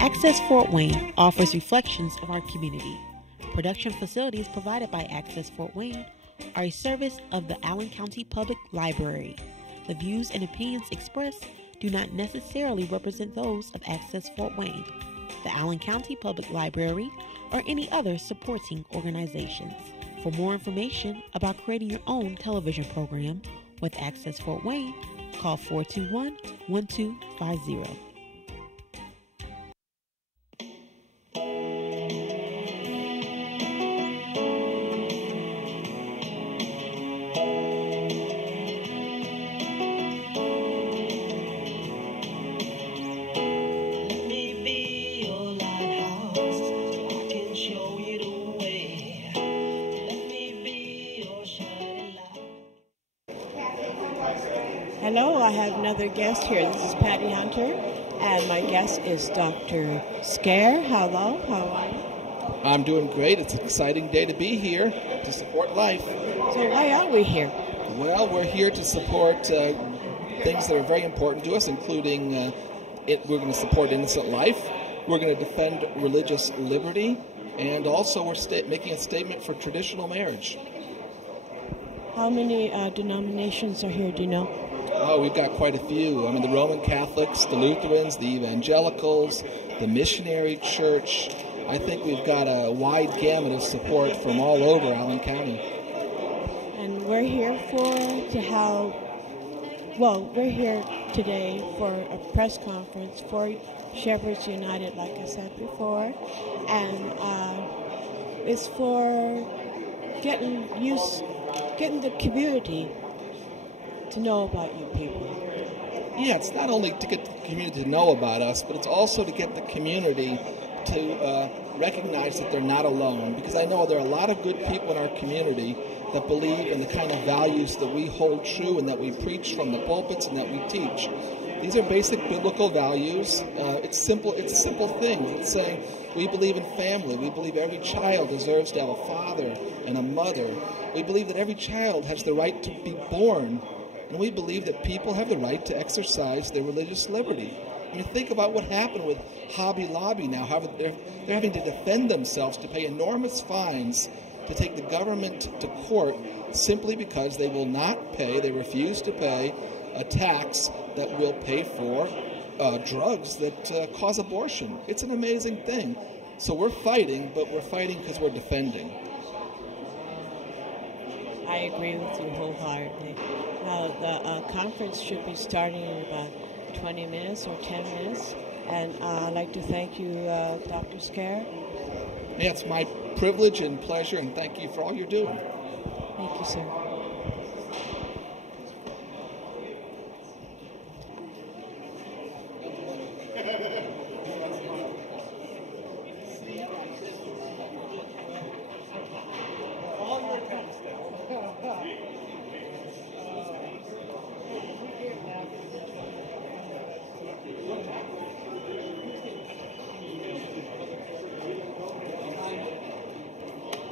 Access Fort Wayne offers reflections of our community. Production facilities provided by Access Fort Wayne are a service of the Allen County Public Library. The views and opinions expressed do not necessarily represent those of Access Fort Wayne, the Allen County Public Library, or any other supporting organizations. For more information about creating your own television program with Access Fort Wayne, call 421-1250. Hello, I have another guest here. This is Patty Hunter, and my guest is Dr. Scare. Hello, how are you? I'm doing great. It's an exciting day to be here to support life. So why are we here? Well, we're here to support things that are very important to us, including we're going to support innocent life. We're going to defend religious liberty, and also we're making a statement for traditional marriage. How many denominations are here, do you know? Oh, we've got quite a few. I mean, the Roman Catholics, the Lutherans, the Evangelicals, the Missionary Church. I think we've got a wide gamut of support from all over Allen County. And we're here we're here today for a press conference for Shepherds United, like I said before, and it's for getting the community to know about you people. Yeah, it's not only to get the community to know about us, but it's also to get the community to recognize that they're not alone. Because I know there are a lot of good people in our community that believe in the kind of values that we hold true and that we preach from the pulpits and that we teach. These are basic biblical values. It's simple. It's a simple thing. It's saying we believe in family. We believe every child deserves to have a father and a mother. We believe that every child has the right to be born. And we believe that people have the right to exercise their religious liberty. I mean, think about what happened with Hobby Lobby now. How they're having to defend themselves, to pay enormous fines, to take the government to court simply because they will not pay, they refuse to pay a tax that will pay for drugs that cause abortion. It's an amazing thing. So we're fighting, but we're fighting because we're defending. I agree with you wholeheartedly. Now, the conference should be starting in about 20 minutes or 10 minutes, and I'd like to thank you, Dr. Scare. Yeah, it's my privilege and pleasure, and thank you for all you're doing. Thank you, sir.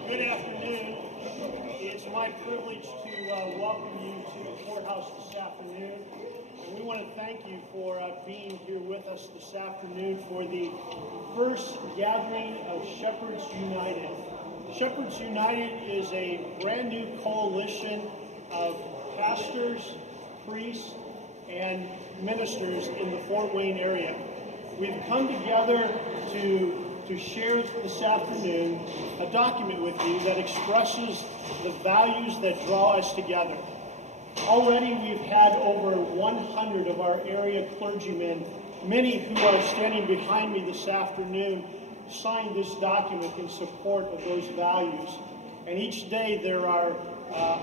Good afternoon. It's my privilege to welcome you to the courthouse this afternoon. And we want to thank you for being here with us this afternoon for the first gathering of Shepherds United. Shepherds United is a brand new coalition of pastors, priests, and ministers in the Fort Wayne area. We've come together to share this afternoon a document with you that expresses the values that draw us together. Already we've had over 100 of our area clergymen, many who are standing behind me this afternoon, sign this document in support of those values. And each day there are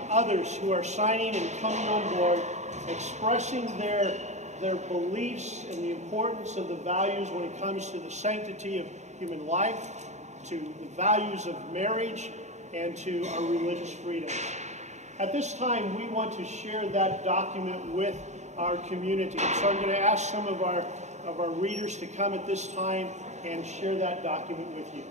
others who are signing and coming on board, expressing their beliefs and the importance of the values when it comes to the sanctity of human life, to the values of marriage, and to our religious freedom. At this time, we want to share that document with our community. So I'm going to ask some of our readers to come at this time and share that document with you.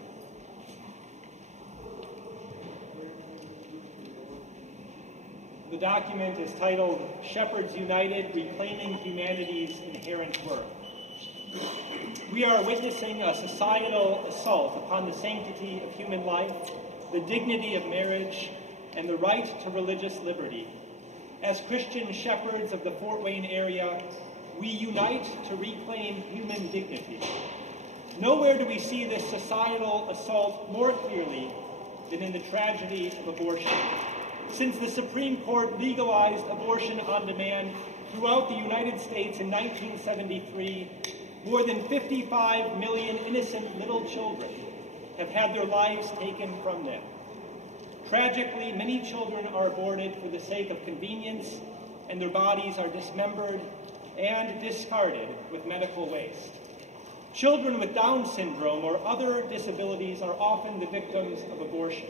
The document is titled Shepherds United, Reclaiming Humanity's Inherent Worth. We are witnessing a societal assault upon the sanctity of human life, the dignity of marriage, and the right to religious liberty. As Christian shepherds of the Fort Wayne area, we unite to reclaim human dignity. Nowhere do we see this societal assault more clearly than in the tragedy of abortion. Since the Supreme Court legalized abortion on demand throughout the United States in 1973, more than 55 million innocent little children have had their lives taken from them. Tragically, many children are aborted for the sake of convenience, and their bodies are dismembered and discarded with medical waste. Children with Down syndrome or other disabilities are often the victims of abortion.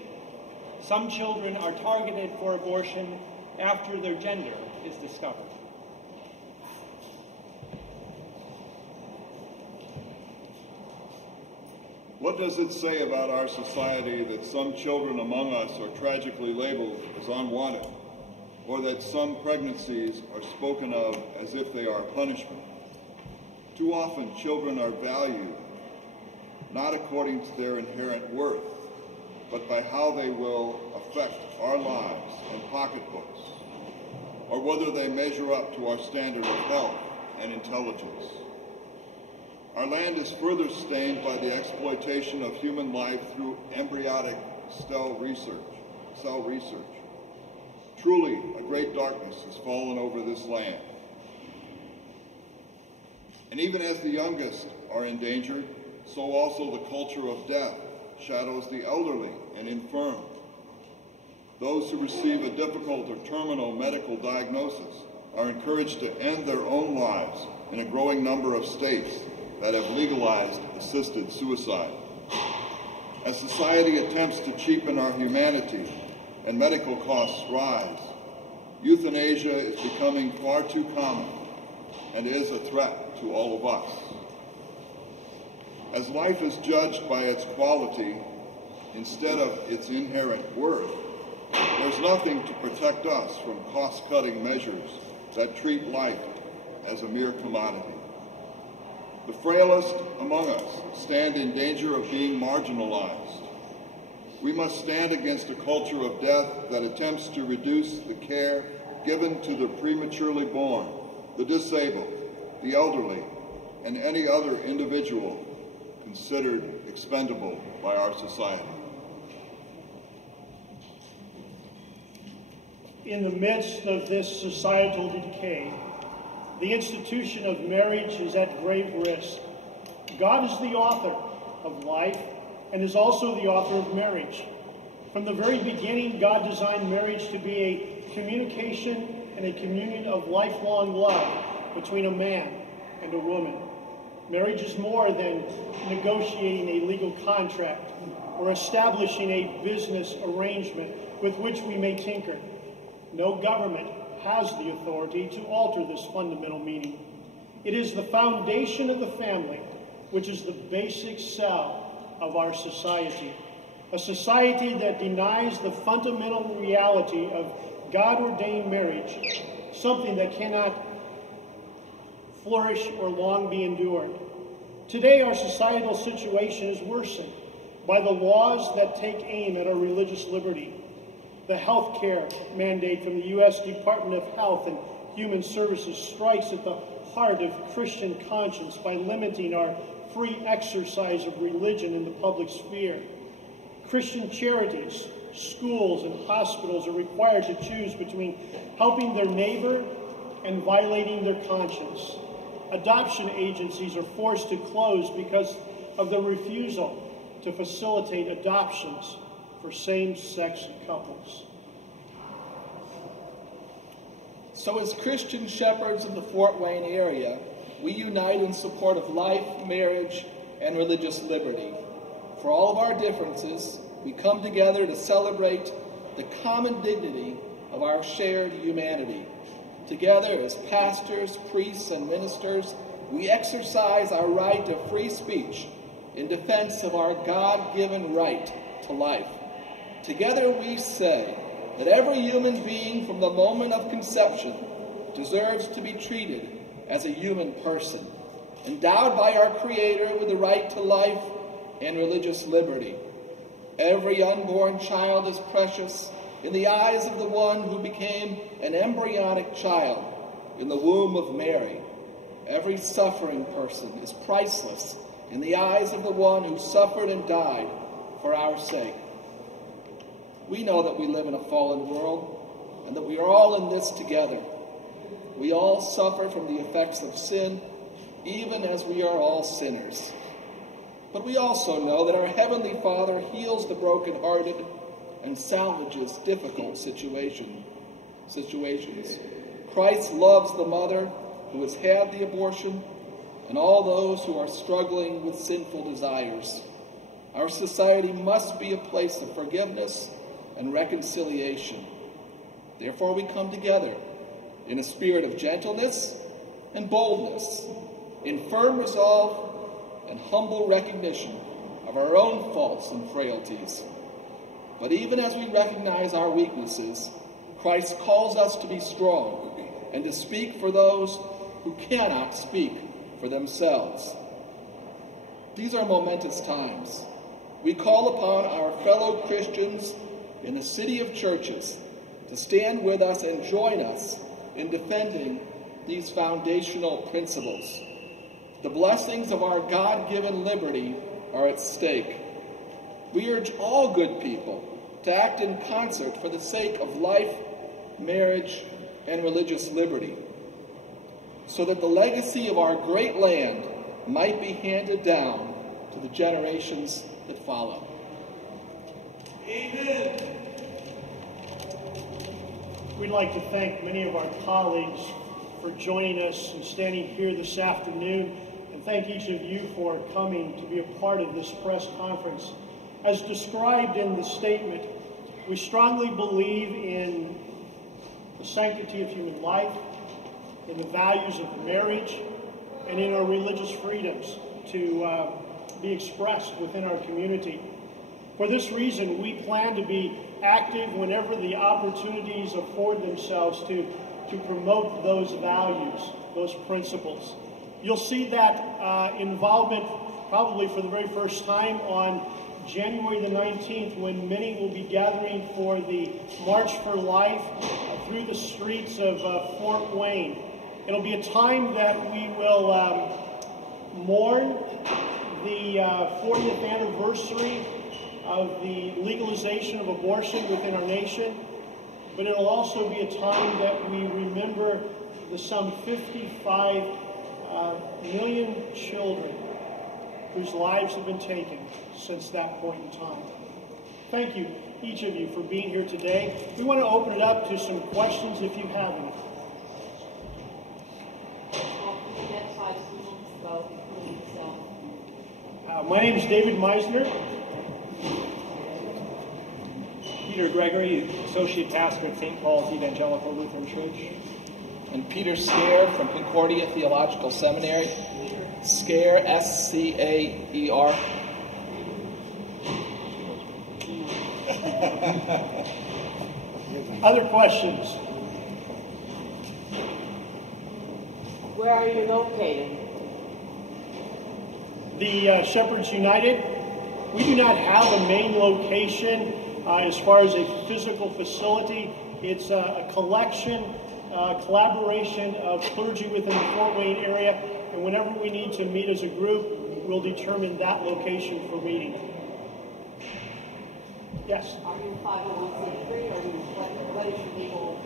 Some children are targeted for abortion after their gender is discovered. What does it say about our society that some children among us are tragically labeled as unwanted, or that some pregnancies are spoken of as if they are punishment? Too often, children are valued not according to their inherent worth, but by how they will affect our lives and pocketbooks, or whether they measure up to our standard of health and intelligence. Our land is further stained by the exploitation of human life through embryonic cell research. Truly, a great darkness has fallen over this land. And even as the youngest are endangered, so also the culture of death shadows the elderly and infirm. Those who receive a difficult or terminal medical diagnosis are encouraged to end their own lives in a growing number of states that have legalized assisted suicide. As society attempts to cheapen our humanity and medical costs rise, euthanasia is becoming far too common and is a threat to all of us. As life is judged by its quality instead of its inherent worth, there's nothing to protect us from cost-cutting measures that treat life as a mere commodity. The frailest among us stand in danger of being marginalized. We must stand against a culture of death that attempts to reduce the care given to the prematurely born, the disabled, the elderly, and any other individual considered expendable by our society. In the midst of this societal decay, the institution of marriage is at grave risk. God is the author of life and is also the author of marriage. From the very beginning, God designed marriage to be a communication and a communion of lifelong love between a man and a woman. Marriage is more than negotiating a legal contract or establishing a business arrangement with which we may tinker. No government has the authority to alter this fundamental meaning. It is the foundation of the family, which is the basic cell of our society. A society that denies the fundamental reality of God-ordained marriage, something that cannot flourish or long be endured. Today, our societal situation is worsened by the laws that take aim at our religious liberty. The health care mandate from the U.S. Department of Health and Human Services strikes at the heart of Christian conscience by limiting our free exercise of religion in the public sphere. Christian charities, schools, and hospitals are required to choose between helping their neighbor and violating their conscience. Adoption agencies are forced to close because of the refusal to facilitate adoptions for same-sex couples. So as Christian shepherds of the Fort Wayne area, we unite in support of life, marriage, and religious liberty. For all of our differences, we come together to celebrate the common dignity of our shared humanity. Together as pastors, priests, and ministers, we exercise our right of free speech in defense of our God-given right to life. Together we say that every human being from the moment of conception deserves to be treated as a human person. endowed by our Creator with the right to life and religious liberty. Every unborn child is precious in the eyes of the one who became an embryonic child in the womb of Mary. Every suffering person is priceless in the eyes of the one who suffered and died for our sake. We know that we live in a fallen world and that we are all in this together. We all suffer from the effects of sin, even as we are all sinners. But we also know that our Heavenly Father heals the brokenhearted and salvages difficult situations. Christ loves the mother who has had the abortion and all those who are struggling with sinful desires. Our society must be a place of forgiveness and reconciliation. Therefore, we come together in a spirit of gentleness and boldness, in firm resolve and humble recognition of our own faults and frailties. But even as we recognize our weaknesses, Christ calls us to be strong and to speak for those who cannot speak for themselves. These are momentous times. We call upon our fellow Christians in the city of churches to stand with us and join us in defending these foundational principles. The blessings of our God-given liberty are at stake. We urge all good people to act in concert for the sake of life, marriage, and religious liberty, so that the legacy of our great land might be handed down to the generations that follow. Amen. We'd like to thank many of our colleagues for joining us and standing here this afternoon, and thank each of you for coming to be a part of this press conference. As described in the statement, we strongly believe in the sanctity of human life, in the values of marriage, and in our religious freedoms to be expressed within our community. For this reason, we plan to be active whenever the opportunities afford themselves to promote those values, those principles. You'll see that involvement probably for the very first time on January the 19th, when many will be gathering for the March for Life through the streets of Fort Wayne. It'll be a time that we will mourn the 40th anniversary of the legalization of abortion within our nation, but it'll also be a time that we remember the some 55 million children whose lives have been taken since that point in time. Thank you, each of you, for being here today. We want to open it up to some questions if you have any. My name is David Meisner. Peter Gregory, Associate Pastor at St. Paul's Evangelical Lutheran Church. And Peter Scaer from Concordia Theological Seminary. Scaer, S-C-A-E-R. Other questions? Where are you located? The Shepherds United, we do not have a main location as far as a physical facility. It's a collection, collaboration of clergy within the Fort Wayne area, and whenever we need to meet as a group, we'll determine that location for meeting. Yes? Are you a 501c3 or what is your legal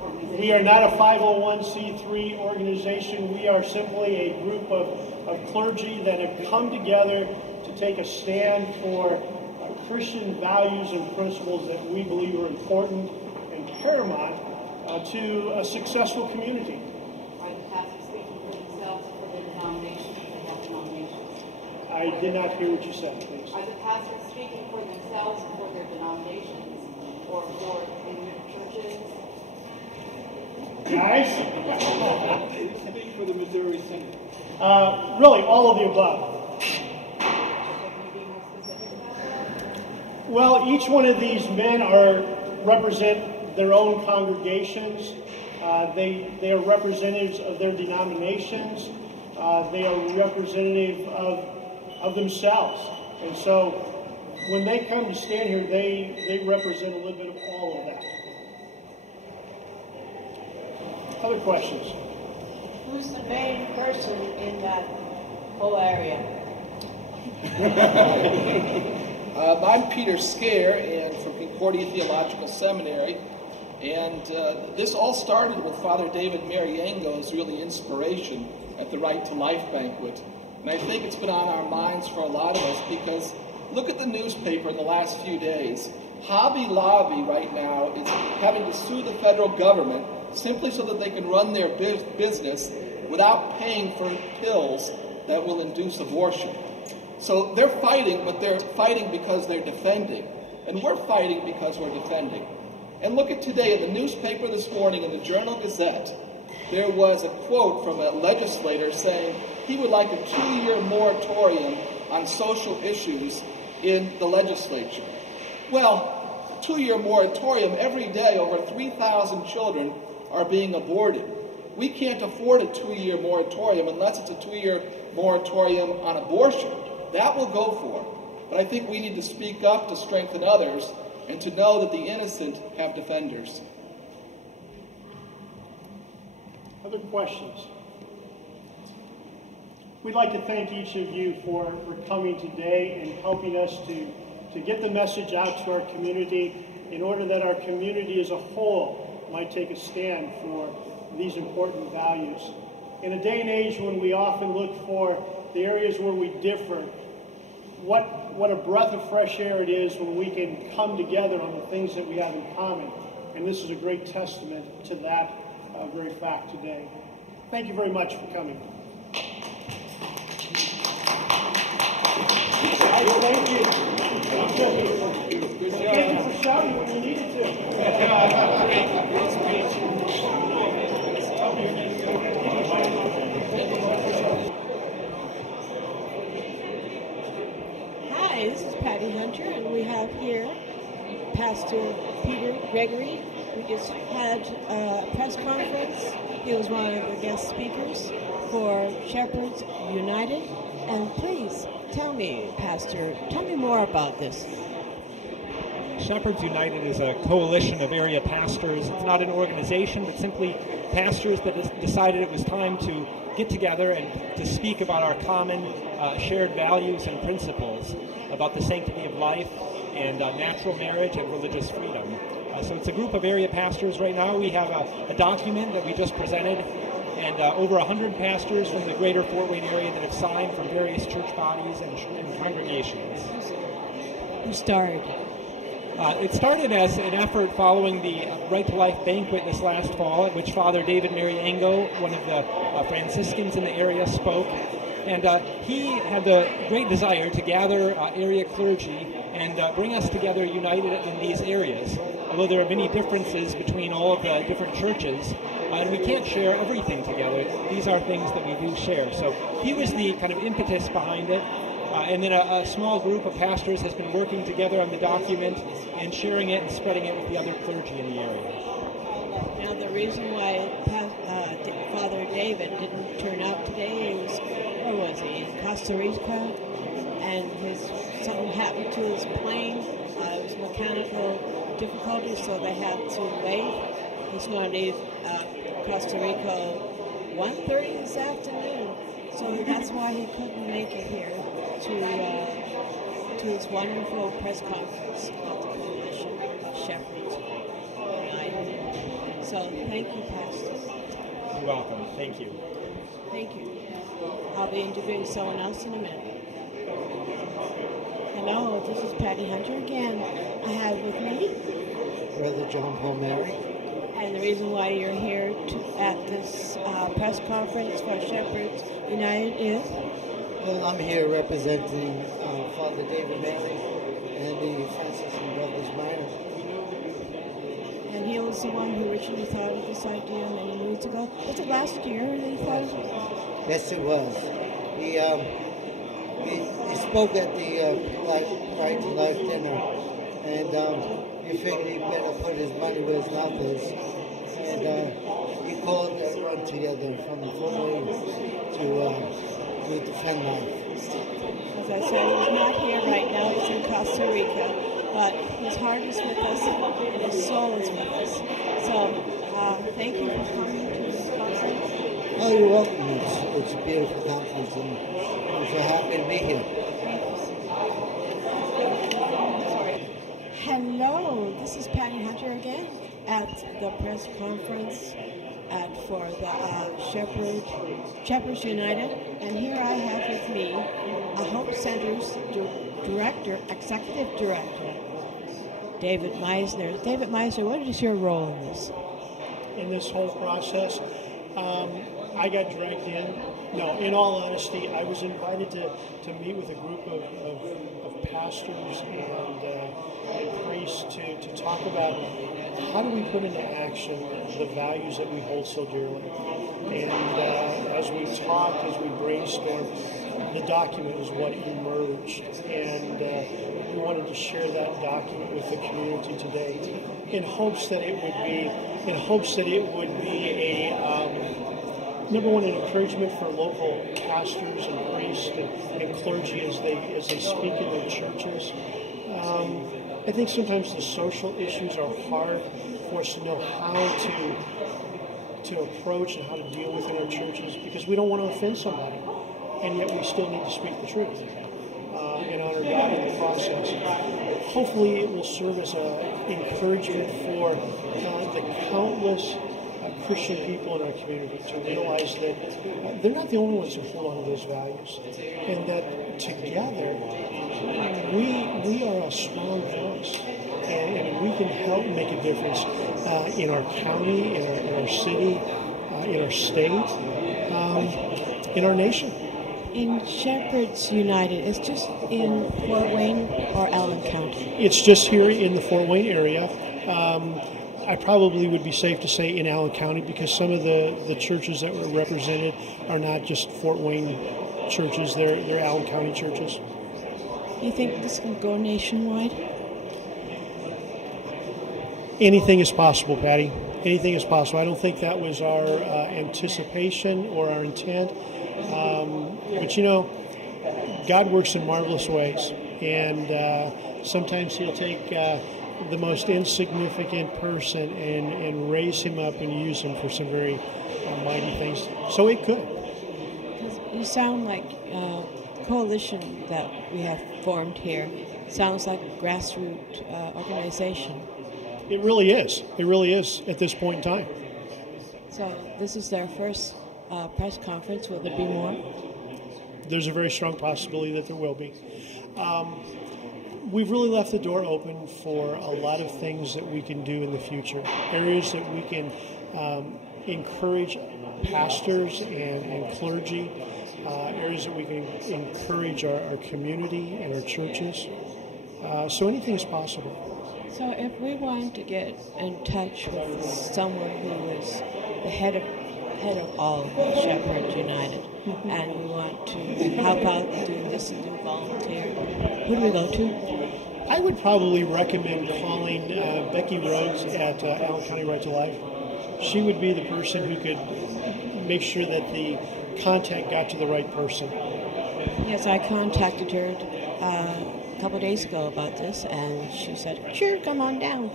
organization? We are not a 501c3 organization. We are simply a group of clergy that have come together to take a stand for Christian values and principles that we believe are important and paramount to a successful community. Are the pastors speaking for themselves or for their denominations? They have denominations. I did not hear what you said, please. Are the pastors speaking for themselves or for their denominations or for individual churches? Guys? Speak for the Missouri Synod. Really, all of the above. Well, each one of these men represent their own congregations. They are representatives of their denominations. They are representative of themselves. And so when they come to stand here, they represent a little bit of all of that. Other questions? Who's the main person in that whole area? I'm Peter Scare, and from Concordia Theological Seminary. And this all started with Father David Mariango's really inspiration at the Right to Life banquet. And I think it's been on our minds for a lot of us because look at the newspaper in the last few days. Hobby Lobby right now is having to sue the federal government simply so that they can run their business without paying for pills that will induce abortion. So they're fighting, but they're fighting because they're defending. And we're fighting because we're defending. And look at today, in the newspaper this morning, in the Journal-Gazette, there was a quote from a legislator saying he would like a 2-year moratorium on social issues in the legislature. Well, 2-year moratorium, every day over 3,000 children are being aborted. We can't afford a 2-year moratorium unless it's a 2-year moratorium on abortion. That will go for. But I think we need to speak up to strengthen others and to know that the innocent have defenders. Other questions? We'd like to thank each of you for coming today and helping us to get the message out to our community in order that our community as a whole might take a stand for these important values. In a day and age when we often look for the areas where we differ, what a breath of fresh air it is when we can come together on the things that we have in common. And this is a great testament to that very fact today. Thank you very much for coming. Thank you. Thank you for shouting when you needed to. Hi, this is Patty Hunter, and we have here Pastor Peter Gregory. We just had a press conference. He was one of the guest speakers for Shepherds United. And please tell me, Pastor, tell me more about this. Shepherds United is a coalition of area pastors. It's not an organization, but simply pastors that decided it was time to get together and to speak about our common shared values and principles about the sanctity of life and natural marriage and religious freedom. So it's a group of area pastors right now. We have a document that we just presented, and over 100 pastors from the greater Fort Wayne area that have signed from various church bodies and congregations. Who started? It started as an effort following the Right to Life banquet this last fall, at which Father David Mariango, one of the Franciscans in the area, spoke. And he had the great desire to gather area clergy and bring us together united in these areas. Although there are many differences between all of the different churches, and we can't share everything together, these are things that we do share. So he was the kind of impetus behind it. And then a small group of pastors has been working together on the document and sharing it and spreading it with the other clergy in the area. Now, the reason why Father David didn't turn out today was, where was he? In Costa Rica, and something happened to his plane. It was mechanical difficulties, so they had to wait. He's going to leave Costa Rica 1:30 this afternoon, so that's why he couldn't make it here to his wonderful press conference about the coalition of Shepherds United. So thank you, Pastor. You're welcome. Thank you. Thank you. I'll be interviewing someone else in a minute. Hello, this is Patty Hunter again. I have with me Brother John Paul Mary. And the reason why you're here at this press conference for Shepherds United is? Well, I'm here representing Father David Mary and the Franciscan Brothers Minor. And he was the one who originally thought of this idea many years ago. Was it last year that he thought of it? Yes, it was. He spoke at the Right to Life dinner, and he figured he better put his money where his mouth is. And he called everyone together from Fort Wayne to to defend life. As I said, he's not here right now. He's in Costa Rica, but his heart is with us and his soul is with us. So thank you for coming to this conference. Oh, you're welcome. It's a beautiful conference, and I'm so happy to be here. Hello, this is Patty Hunter again at the press conference for the Shepherds United, and here I have with me a Hope Center's Executive Director, David Meisner. David Meisner, what is your role in this? In this whole process, I got dragged in. No, in all honesty, I was invited to meet with a group of pastors and priests to talk about how do we put into action the values that we hold so dearly. And as we talked, as we brainstormed, the document is what emerged. And we wanted to share that document with the community today in hopes that it would be a number one, an encouragement for local pastors and priests and clergy as they speak in their churches. I think sometimes the social issues are hard for us to know how to approach and how to deal with in our churches because we don't want to offend somebody, and yet we still need to speak the truth and honor God in the process. Hopefully it will serve as an encouragement for the countless Christian people in our community to realize that they're not the only ones who hold on to those values, and that together we are a strong voice, and we can help make a difference in our county, in our city, in our state, in our nation. In Shepherds United, it's just in Fort Wayne or Allen County? It's just here in the Fort Wayne area. I probably would be safe to say in Allen County because some of the churches that were represented are not just Fort Wayne churches, they're Allen County churches. You think this can go nationwide? Anything is possible, Patty. Anything is possible. I don't think that was our anticipation or our intent. But you know, God works in marvelous ways, and sometimes He'll take the most insignificant person and raise him up and use him for some very mighty things. So it could. You sound like a coalition that we have formed here. Sounds like a grassroots organization. It really is. It really is at this point in time. So this is their first press conference. Will there be more? There's a very strong possibility that there will be. We've really left the door open for a lot of things that we can do in the future, areas that we can encourage pastors and clergy, areas that we can encourage our community and our churches. So anything is possible. So if we want to get in touch with someone who is the head of all of Shepherds United, and we want to help out doing this and do volunteer, who do we go to? I would probably recommend calling Becky Rhodes at Allen County Right to Life. She would be the person who could make sure that the contact got to the right person. Yes, I contacted her a couple of days ago about this, and she said, sure, come on down.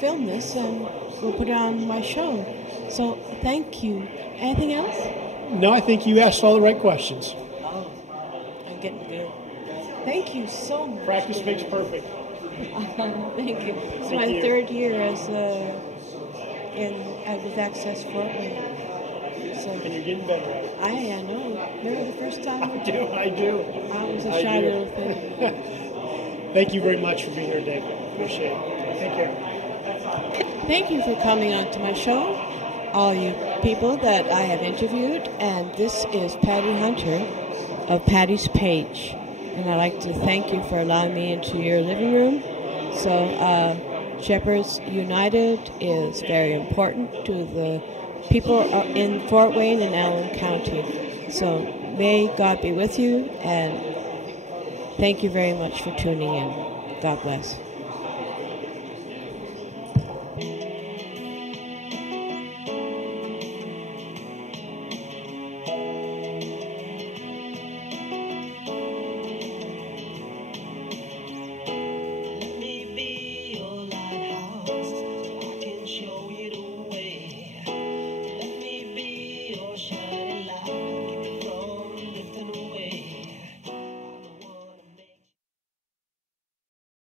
Film this, and we'll put it on my show. So, thank you. Anything else? No, I think you asked all the right questions. Oh, I'm getting good. Thank you so much. Practice makes perfect. Thank you. It's my third year as with Access Fort Wayne. So, and you're getting better at it. I know. Remember the first time? I do. I was a shy little thing. Thank you very much for being here today. Appreciate it. Take care. Thank you for coming on to my show, all you people that I have interviewed. And this is Patty Hunter of Patty's Page. And I'd like to thank you for allowing me into your living room. So, Shepherds United is very important to the people in Fort Wayne and Allen County. So, may God be with you, and thank you very much for tuning in. God bless.